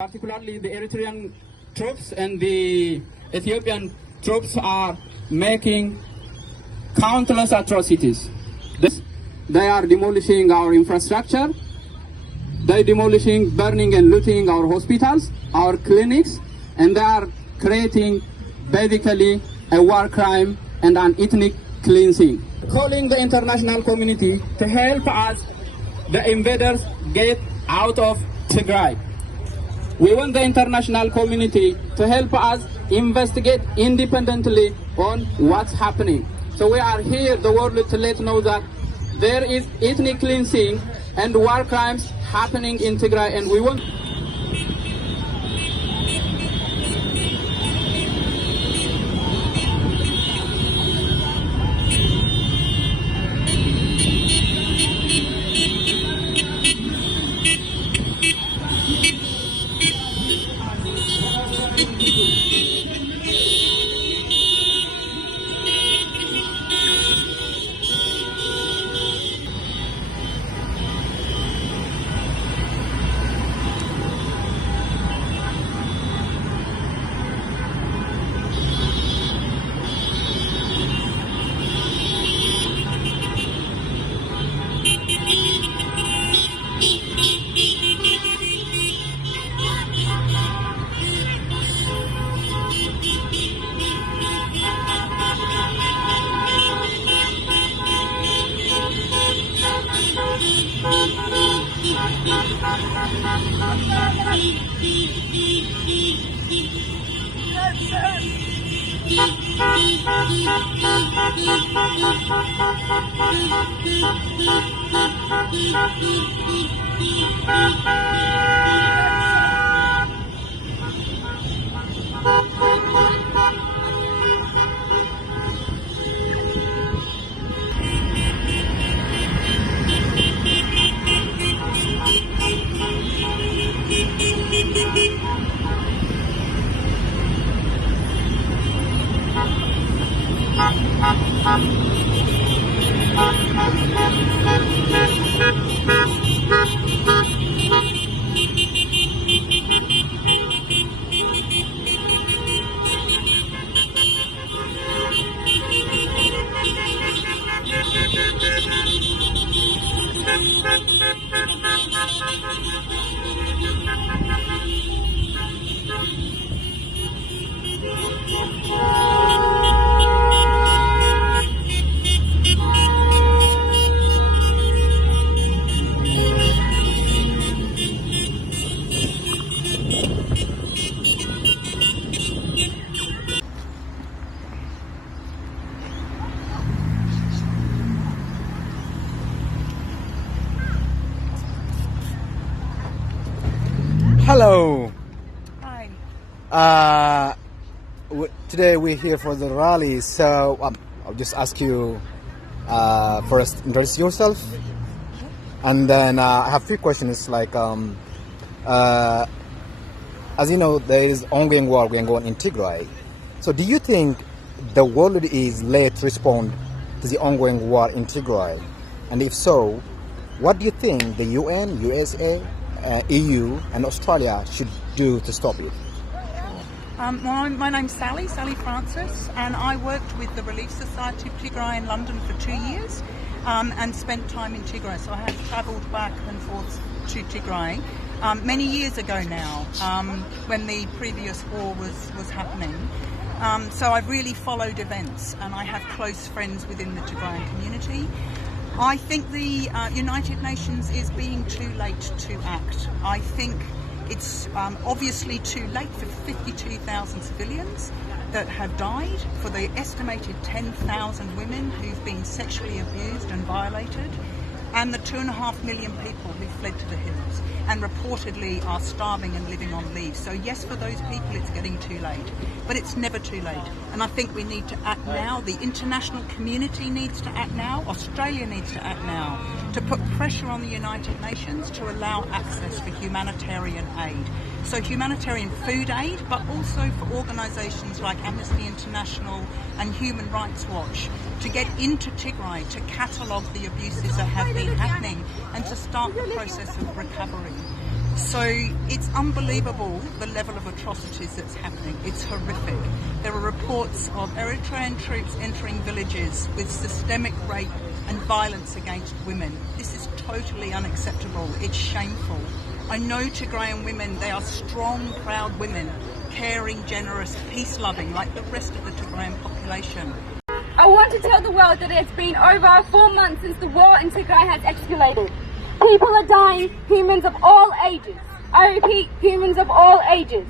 Particularly the Eritrean troops and the Ethiopian troops are making countless atrocities. They are demolishing our infrastructure, they are demolishing, burning and looting our hospitals, our clinics, and they are creating basically a war crime and an ethnic cleansing. Calling the international community to help us, the invaders, get out of Tigray. We want the international community to help us investigate independently on what's happening. So we are here, the world, to let know that there is ethnic cleansing and war crimes happening in Tigray, and we want... Hello. Hi. Today we're here for the rally, so I'll just ask you first introduce yourself, and then I have three questions. Like, as you know, there is ongoing war going on in Tigray. So, do you think the world is late to respond to the ongoing war in Tigray? And if so, what do you think the UN, USA, EU and Australia should do to stop it? My name's Sally Francis, and I worked with the Relief Society of Tigray in London for 2 years and spent time in Tigray. So I have travelled back and forth to Tigray many years ago now, when the previous war was happening. So I've really followed events, and I have close friends within the Tigrayan community. I think the United Nations is being too late to act. I think it's obviously too late for 52,000 civilians that have died, for the estimated 10,000 women who've been sexually abused and violated, and the 2.5 million people who fled to the hills and reportedly are starving and living on leave. So yes, for those people it's getting too late, but it's never too late. And I think we need to act now. The international community needs to act now. Australia needs to act now to put pressure on the United Nations to allow access for humanitarian aid. So humanitarian food aid, but also for organisations like Amnesty International and Human Rights Watch to get into Tigray, to catalogue the abuses that have been happening and to start the process of recovery. So it's unbelievable the level of atrocities that's happening. It's horrific. There are reports of Eritrean troops entering villages with systemic rape and violence against women. This is totally unacceptable. It's shameful. I know Tigrayan women. They are strong, proud women, caring, generous, peace-loving, like the rest of the Tigrayan population. I want to tell the world that it's been over 4 months since the war in Tigray has escalated. People are dying, humans of all ages. I repeat, humans of all ages.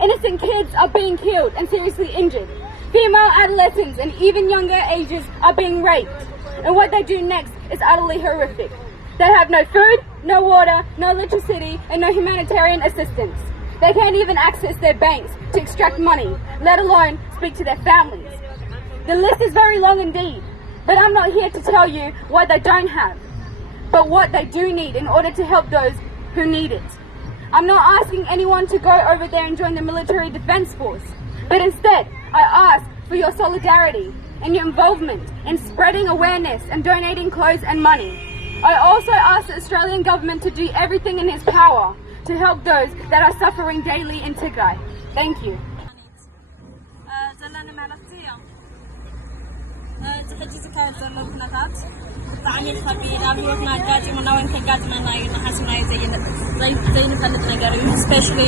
Innocent kids are being killed and seriously injured. Female adolescents and even younger ages are being raped. And what they do next is utterly horrific. They have no food, no water, no electricity, and no humanitarian assistance. They can't even access their banks to extract money, let alone speak to their families. The list is very long indeed, but I'm not here to tell you what they don't have, but what they do need in order to help those who need it. I'm not asking anyone to go over there and join the military defense force, but instead I ask for your solidarity and your involvement in spreading awareness and donating clothes and money. I also ask the Australian government to do everything in its power to help those that are suffering daily in Tigray. Thank you. ሕጂ ዝካየድ ዘሎ ኩነታት ብጣዕሚ ከቢድ ኣብ ሂወትና ኣጋጢሙና ወይም ከጋጥመና እዩ ንሓስብናዮ ዘይንፈልጥ ነገር እዩ ስፔሻሊ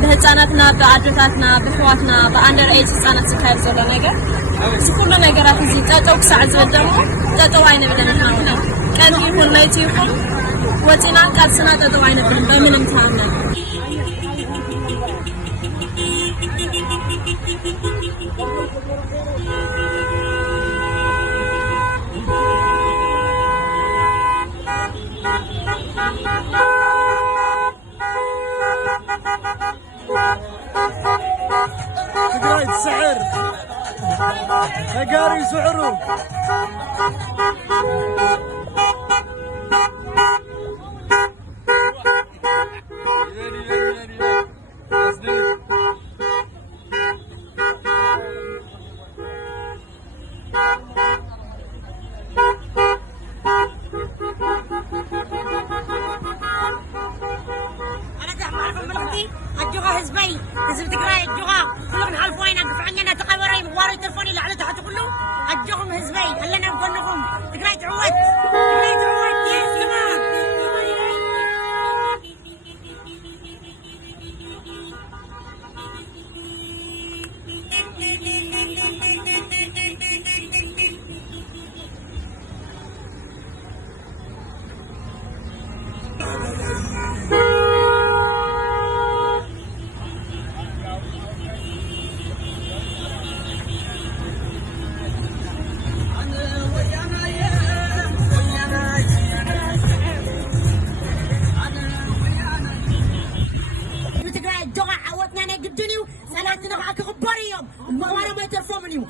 ብህፃናትና ብኣዶታትና ብኣሕዋትና ብኣንደር ኤጅ ህፃናት ዝካየድ ዘሎ ነገር እዚ ኩሉ ነገራት እዚ ጠጠው ክሳዕ ዝብል ደሞ ጠጠው ኣይንብልን ንሓውና ቀን ይኹን ለይቲ ይኹን ወፂና ቃልስና ጠጠው ኣይንብልን በምንም ተኣምነን تقرأ السعر تقاري سعره الجوغا حزبي حزب تقراي الجوغا كلهم نعرف وين قفعنا تقوري مغواري تلفوني لعلى تحت كله الجوغا حزبي هلا نقولكم تقراي تعود تقراي تعود يا سلام الجوغا عودنا نقدنيو سناتنا معك غباريهم المغاربة يترفوا منيو